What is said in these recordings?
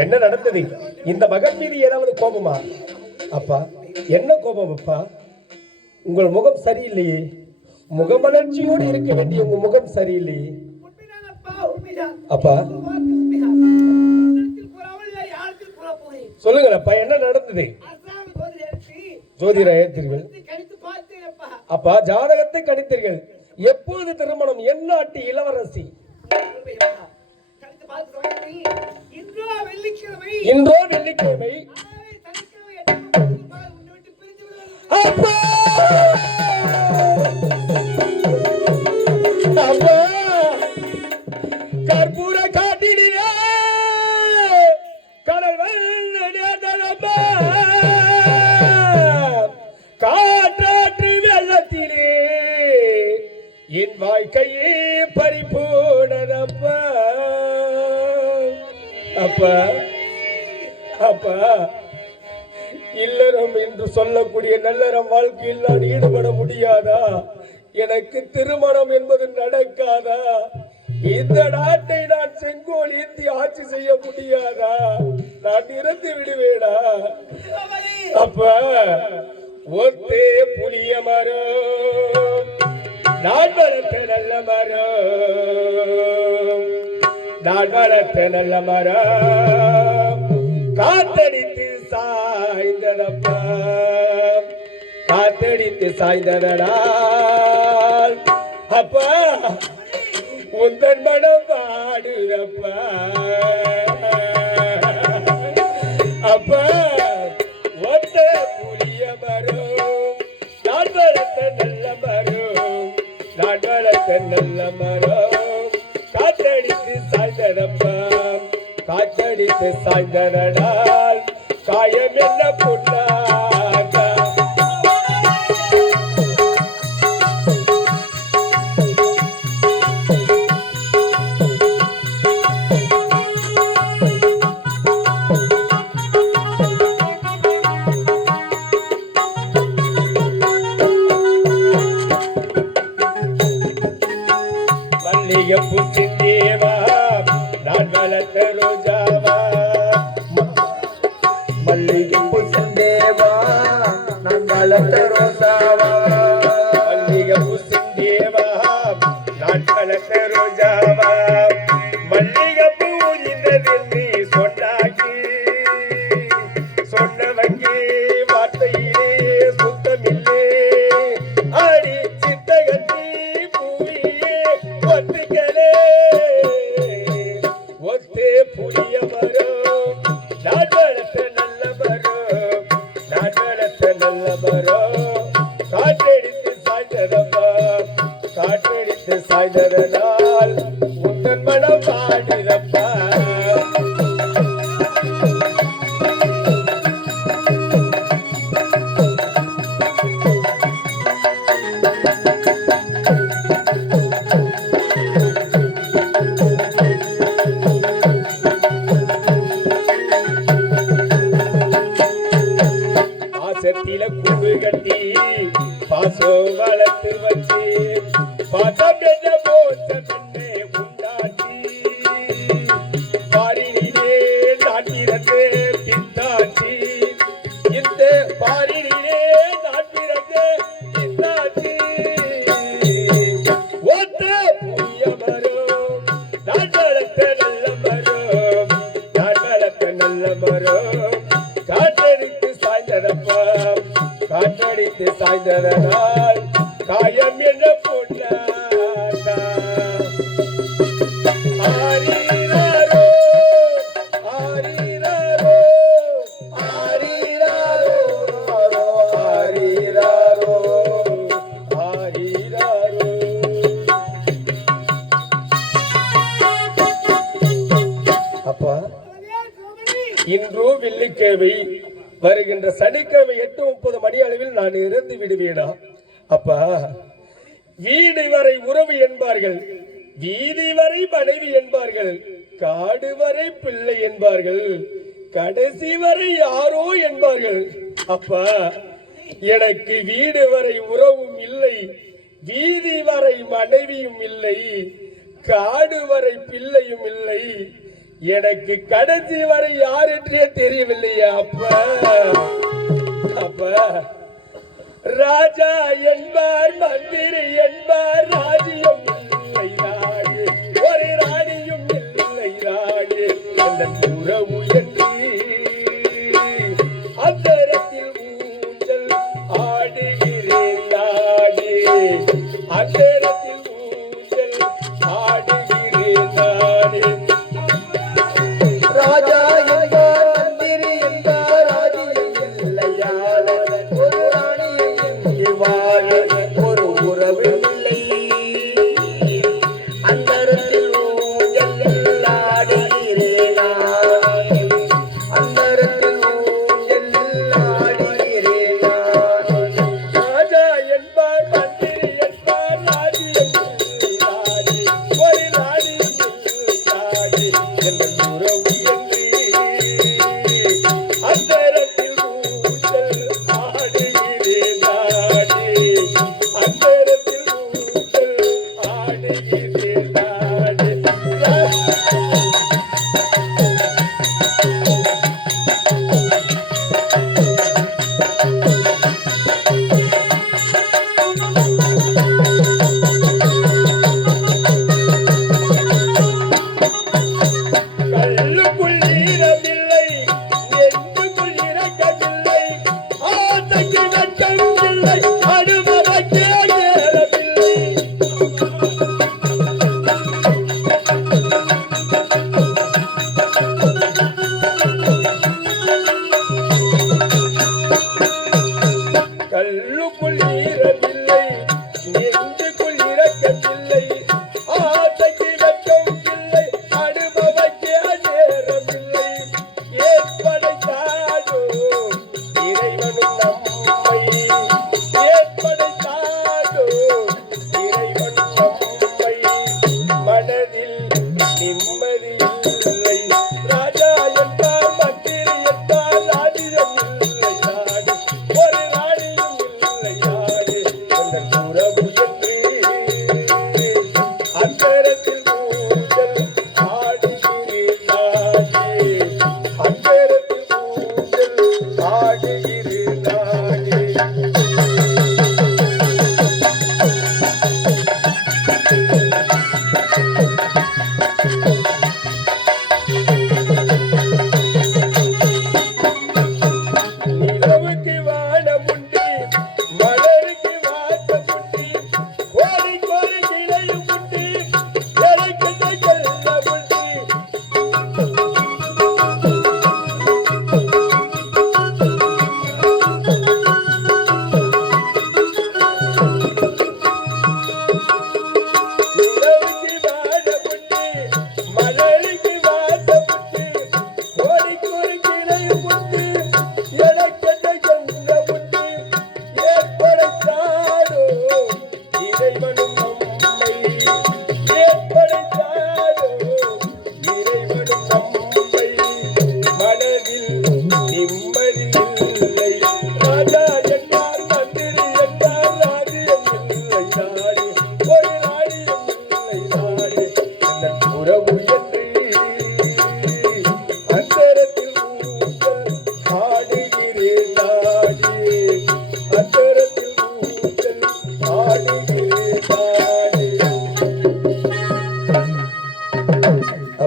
என்ன நடந்தது? இந்த மகன் மீது ஏதாவது கோபமா? அப்பா என்ன கோபம் அப்பா? உங்கள் முகம் சரியில்லையே. முகமலர்ச்சியோடு இருக்க வேண்டிய உங்க முகம் சரியில்லையே. அப்பா, உண்மைதான். அப்பா சொல்லுங்கள் அப்பா என்ன நடந்தது? அரசாங்க ஏற்றீர்கள் அப்பா. ஜாதகத்தை கணித்தீர்கள். எப்போது திருமணம்? என் நாட்டு இளவரசி? இன்றோ வெள்ளிக்கிழமை. அப்பா! அப்பா! கற்பூர காட்டினிலே! கடல் வெள்ளப்பா காற்றாற்று வெள்ளத்திலே! என் வாழ்க்கையே பறிபோனதப்பா அப்பா அப்பா இல்லறம் என்று சொல்லக்கூடிய நல்லறம் வாழ்க்கையில் நான் ஈடுபட முடியாதா? எனக்கு திருமணம் என்பது நடக்காதா? இந்த நாட்டை நான் செங்கோல் ஏந்தி ஆட்சி செய்ய முடியாதா? நான் இறந்து விடுவேடா அப்ப ஒத்தே புளிய மரம் நான் வளர்த்த நல்ல மரம். நான் வளர்த்த நல்ல மரம். காத்தடித்து சாய்ந்ததப்பா. காத்தடித்து சாய்ந்ததனால். அப்பா உந்தன் மனம் பாடுதப்பா அப்பா ஒத்த புளிய மரம். நான் வளர்த்த நல்ல மரம். நான் வளர்த்த நல்ல மரம். சாய்ந்ததப்பா காத்தடித்து சாய்ந்ததனால் காயம் என்ன பொன்னாகா சந்தேவா நான் வளர்த்த ரோசாவா? மல்லிகைப்பூ சிந்தேவா நான் வளர்த்த ரோஜாவா? மல்லிகைப்பூ உதிர்ந்தது நீ சொன்னாகி சொன்னவங்க வார்த்தையிலே சுத்தமில்லே. ஆடி சித்தகத்தி பூவியே ஒத்துக்கலே. ஒத்தே புளிய வெள்ளிக்கிழமை வருகின்ற சனிக்கிழமை எட்டு முப்பது மணி அளவில் நான் இறந்து விடுவேனா? அப்பா வீடு வரை உறவு என்பார்கள். வீதி வரை மனைவி என்பார்கள். காடு வரை பிள்ளை என்பார்கள். கடைசி வரை யாரோ என்பார்கள். அப்பா எனக்கு வீடு வரை உறவும் இல்லை. வீதி வரை மனைவியும் இல்லை. காடு வரை பிள்ளையும் இல்லை. எனக்கு கடைசி வரை யார் என்றே தெரியவில்லையே அப்ப. அப்ப. ராஜா என்பார் மந்திரி என்பார் ராஜ்யம்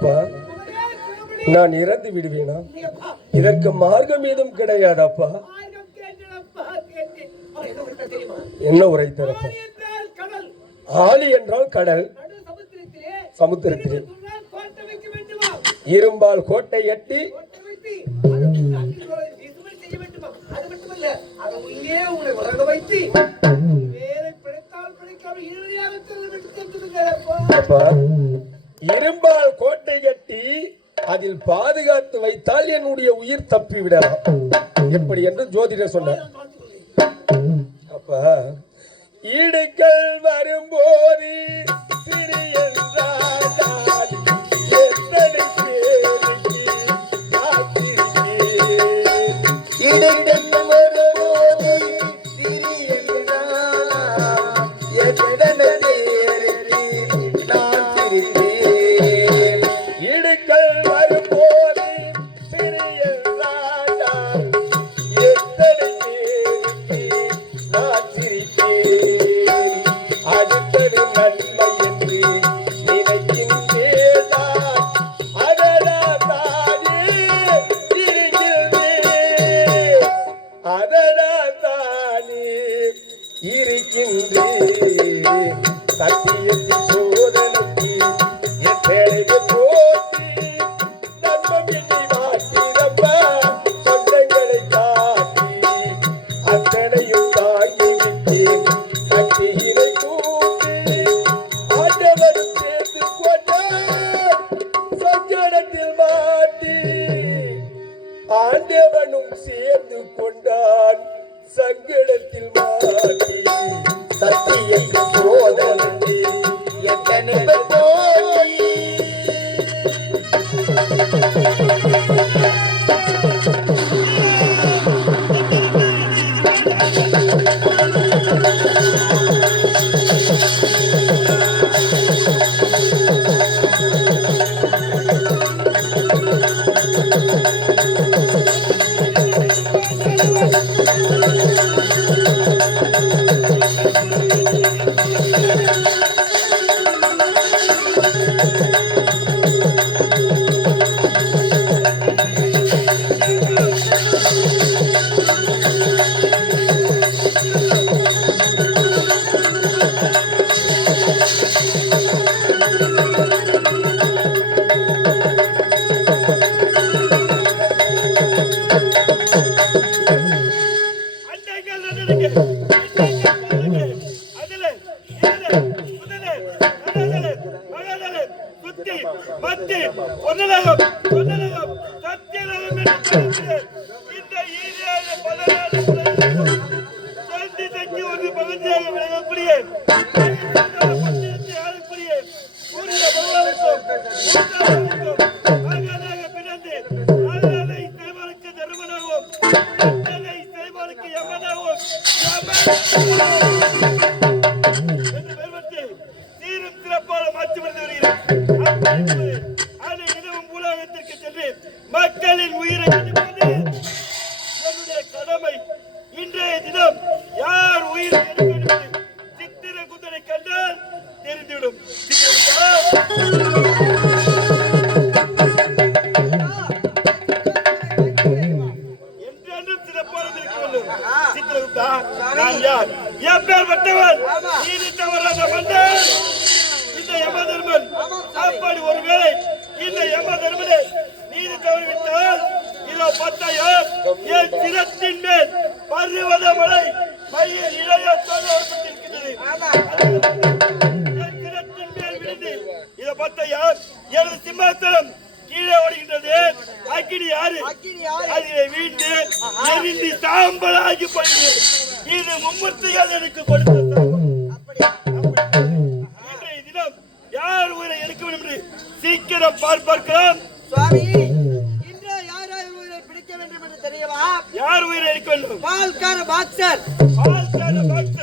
அப்பா நான் இறந்து விடுவேனா? இதற்கு மார்க்கம் ஏதும் கிடையாதாப்பா. என்ன உரை தரப்பா? ஆலி என்றால் கடல் சமுத்திரத்தில். இரும்பால் கோட்டை எட்டி. அப்பா எறும்பால் கோட்டை கட்டி அதில் பாதுகாத்து வைத்தால் என்னுடைய உயிர் தப்பி விடலாம் எப்படி என்று ஜோதிடர் சொன்னார். அப்ப இடுக்கள் வரும்போது இடுக்கள் ハハハハ! சுத்தி, மத்தி, பொன்னலகம், பொன்னலகம், சத்தியலகம் என்று. இந்த ஈரியான பதினாறு தந்தி தங்கி ஒரு பகுதியாக விளங்கக்கூடிய சூரிய பகவானுக்கும், மகனாக பிறந்து அண்ணனை தேவனுக்கு தருமனாகவும் யமனாகவும் நான் யார் எப்பேற்பட்டவன் நீதி தவறாத மன்னன். இந்த யமதர்மன். அப்படி ஒருவேளை இந்த யமதர்மனை நீதி தவறிவிட்டால் இதோ பத்தாயிரம் என் சிரத்தின் மேல் பருவத மலை மையில் இளைய என் மேல் விழுந்து இதோ பத்தாயிரம் எனது சிம்மாசனம் கீழே ஓடுகின்றது. அக்கினி யாரு அதிலே வீண்டு எரிந்து சாம்பலாகி போயிடுது இது மும்மூர்த்திகள் எனக்கு கொடுத்த. இன்றைய தினம் யார் உயிரை எடுக்க வேண்டும் என்று சீக்கிரம் பார்ப்பார்க்கலாம் சுவாமி யார் யார் உயிரை பிடிக்க வேண்டும் என்று தெரியவா? யார் உயிரை எடுக்க வேண்டும்? பால்கார பாக்சர். பால்கார பாக்சர்.